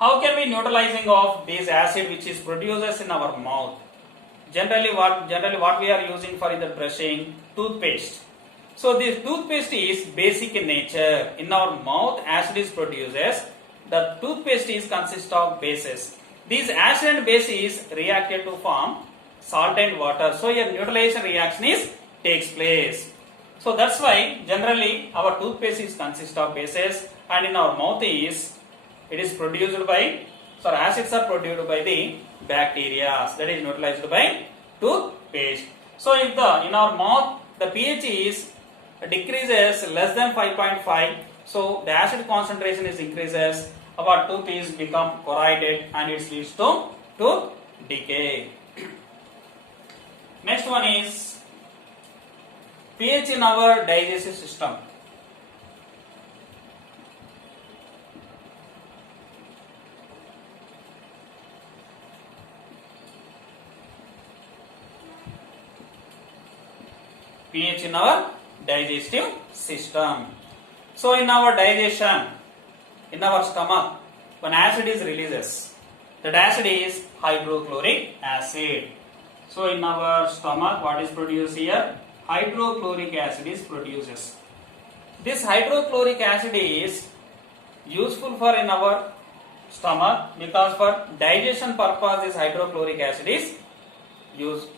How can we neutralizing of this acid which is produces in our mouth? Generally what we are using for either brushing? Toothpaste. So this toothpaste is basic in nature. In our mouth acid is produces. The toothpaste is consist of bases. These acid and bases reacted to form salt and water. So a neutralization reaction is takes place. So that's why generally our toothpaste is consist of bases, and in our mouth it is produced by, acids are produced by the bacteria, that is neutralized by toothpaste. So if in our mouth the pH is decreases less than 5.5, so the acid concentration is increases, our tooth is become corroded and it leads to tooth decay. Next one is pH in our digestive system. pH in our digestive system. So in our digestion, in our stomach, when acid is releases, that acid is hydrochloric acid. So in our stomach, what is produced here? Hydrochloric acid is produces. This hydrochloric acid is useful for in our stomach because for digestion purpose this hydrochloric acid is used.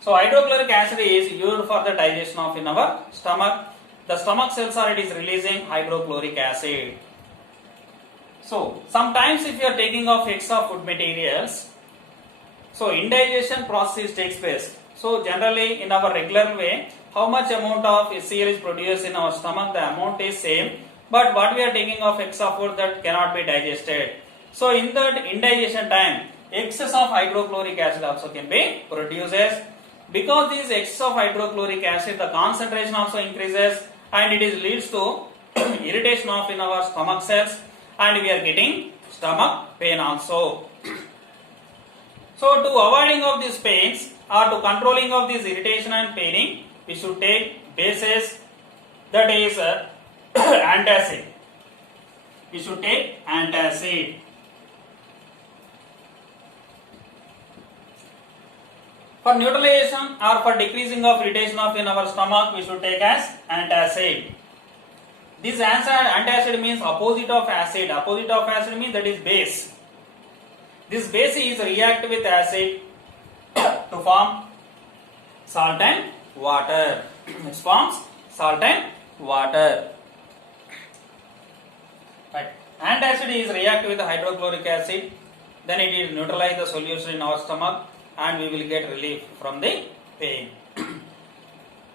So hydrochloric acid is used for the digestion of in our stomach. The stomach cells are it is releasing hydrochloric acid. So sometimes if you are taking of extra food materials, so indigestion process takes place. So generally in our regular way, how much amount of HCl is produced in our stomach, the amount is same, but what we are taking of extra food that cannot be digested. So in that indigestion time, excess of hydrochloric acid also can be produces. Because this excess of hydrochloric acid, the concentration also increases and it is leads to irritation of in our stomach cells, and we are getting stomach pain also. So to avoiding of these pains or to controlling of this irritation and paining, we should take bases, that is antacid. We should take antacid. For neutralization or for decreasing of irritation of in our stomach, we should take as antacid. This antacid means opposite of acid. Opposite of acid means that is base. This base is react with acid to form salt and water. It forms salt and water. Right. Antacid is react with hydrochloric acid. Then it is neutralize the solution in our stomach, and we will get relief from the pain.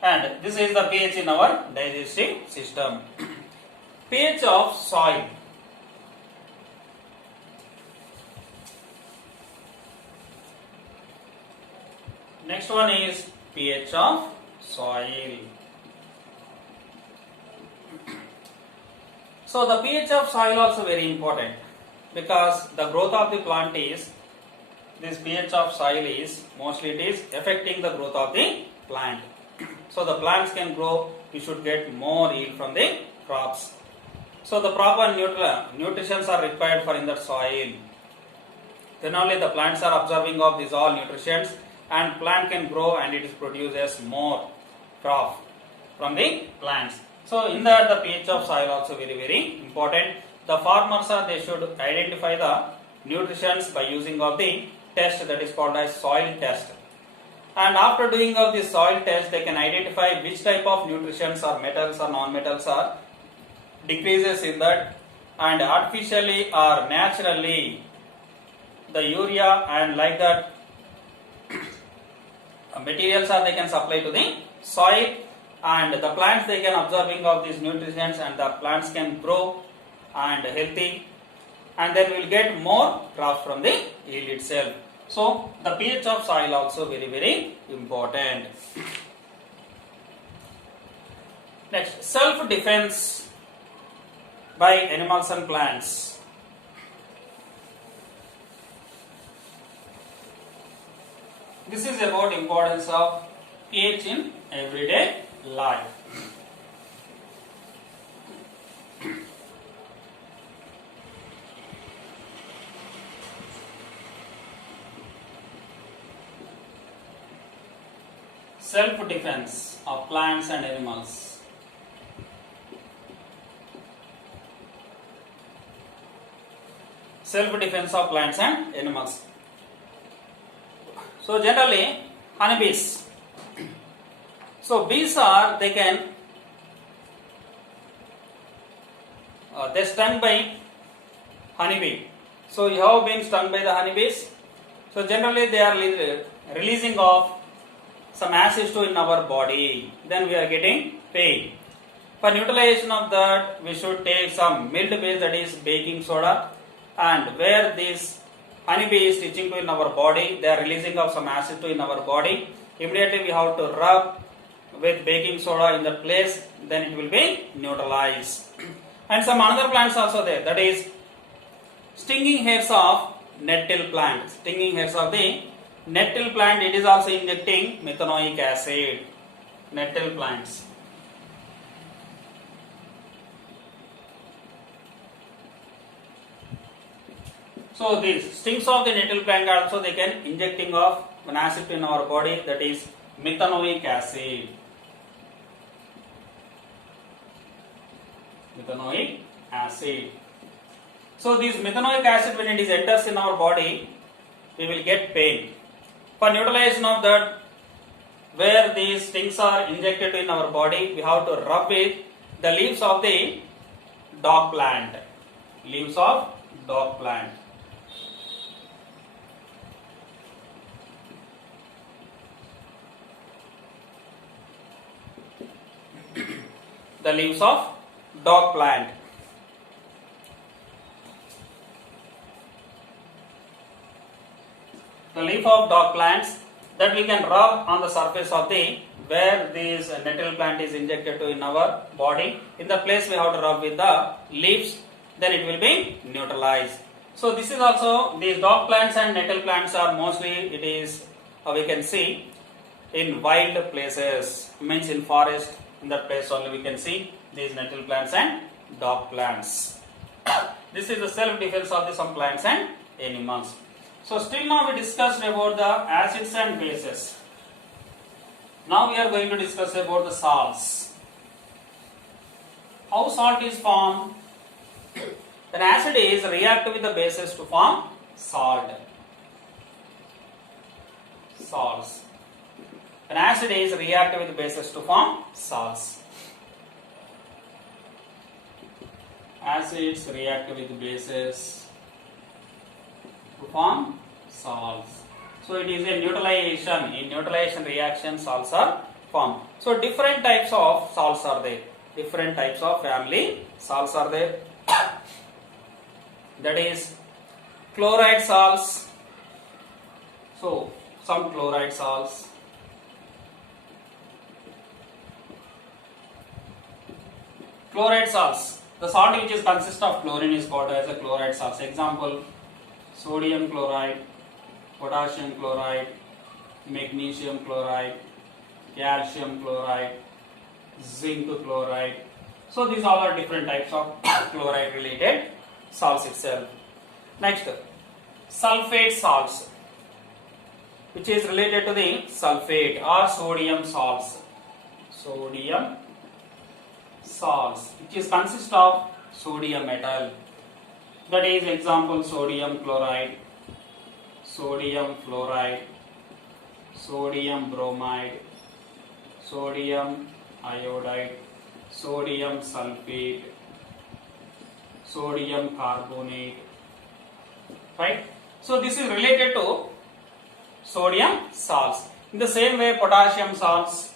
And this is the pH in our digestive system. pH of soil. Next one is pH of soil. So the pH of soil also very important, because the growth of the plant is, this pH of soil is mostly it is affecting the growth of the plant. So the plants can grow, we should get more yield from the crops. So the proper nutrients are required for in the soil. Then only the plants are absorbing of these all nutrients, and plant can grow and it produces more crop from the plants. So in that the pH of soil also very important. The farmers they should identify the nutrients by using of the test that is called as soil test. And after doing of the soil test, they can identify which type of nutrients or metals or non-metals are decreases in that, and artificially or naturally the urea and like that materials are they can supply to the soil, and the plants they can absorbing of these nutrients, and the plants can grow and healthy, and then we will get more crops from the yield itself. So the pH of soil also very important. Next, self defense by animals and plants. This is about importance of pH in everyday life. self-defense of plants and animals. Self-defense of plants and animals. So generally, honeybees. So bees are, they can, they stung by honeybee. So you have been stung by the honeybees. So generally they are releasing of some acids to in our body. Then we are getting pain. For neutralization of that, we should take some mild base, that is baking soda. And where this honeybee is reaching to in our body, they are releasing of some acid to in our body. Immediately we have to rub with baking soda in that place, then it will be neutralized. And some another plants also there, that is stinging hairs of nettle plant. Stinging hairs of the nettle plant, it is also injecting methanoic acid. Nettle plants. So these stings of the nettle plant also, they can injecting of an acid in our body, that is methanoic acid. Methanoic acid. So this methanoic acid, when it is enters in our body, we will get pain. For neutralization of that, where these stings are injected in our body, we have to rub with the leaves of the dog plant. Leaves of dog plant. The leaves of dog plant. The leaf of dog plants, that we can rub on the surface of the where this nettle plant is injected to in our body. In the place we have to rub with the leaves, then it will be neutralized. So this is also, these dog plants and nettle plants are mostly, it is we can see in wild places, means in forest. In that place only we can see these nettle plants and dog plants. This is the self-defense of some plants and animals. So still now we discussed about the acids and bases. Now we are going to discuss about the salts. How salt is formed? An acid is react with the bases to form salt. Salts. An acid is react with bases to form salts. Acids react with bases to form salts. So it is a neutralization. In neutralization reaction, salts are formed. So different types of salts are there. Different types of family salts are there. That is chloride salts. So some chloride salts. Chloride salts. The salt which is consist of chlorine is called as a chloride salts. Example: sodium chloride, potassium chloride, magnesium chloride, calcium chloride, zinc chloride. So these all are different types of chloride related salts itself. Next, sulfate salts, which is related to the sulfate or sodium salts. Sodium salts, which is consist of sodium metal. That is example: sodium chloride, sodium fluoride, sodium bromide, sodium iodide, sodium sulfate, sodium carbonate. Right? So this is related to sodium salts. In the same way, potassium salts,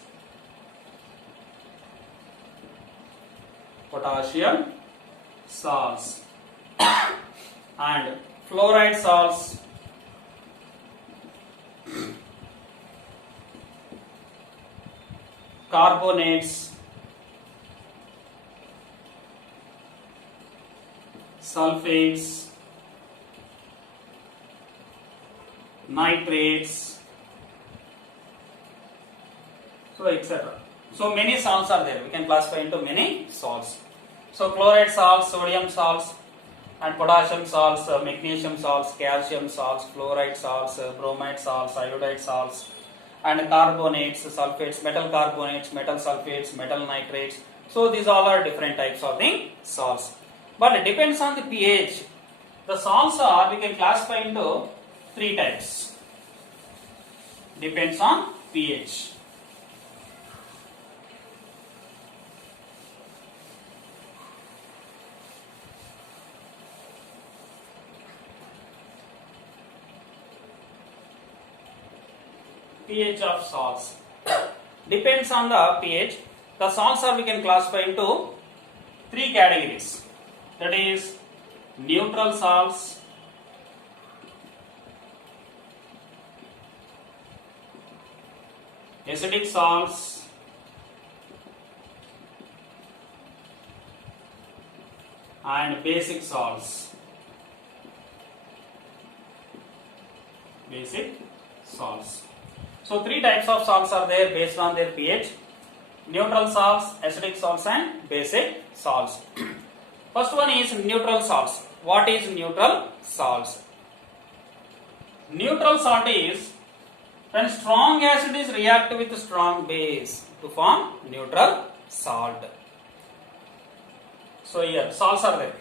and fluoride salts, carbonates, sulfates, nitrates, so etc. So many salts are there. We can classify into many salts. So chloride salts, sodium salts, and potassium salts, magnesium salts, calcium salts, fluoride salts, bromide salts, iodide salts, and carbonates, sulfates, metal carbonates, metal sulfates, metal nitrates. So these all are different types of the salts. But it depends on the pH. The salts are, we can classify into three types. Depends on pH. pH of salts. Depends on the pH. The salts are, we can classify into three categories. That is neutral salts, acidic salts, and basic salts. Basic salts. So three types of salts are there based on their pH. Neutral salts, acidic salts and basic salts. First one is neutral salts. What is neutral salts? Neutral salt is when strong acid is react with strong base to form neutral salt. So here salts are there.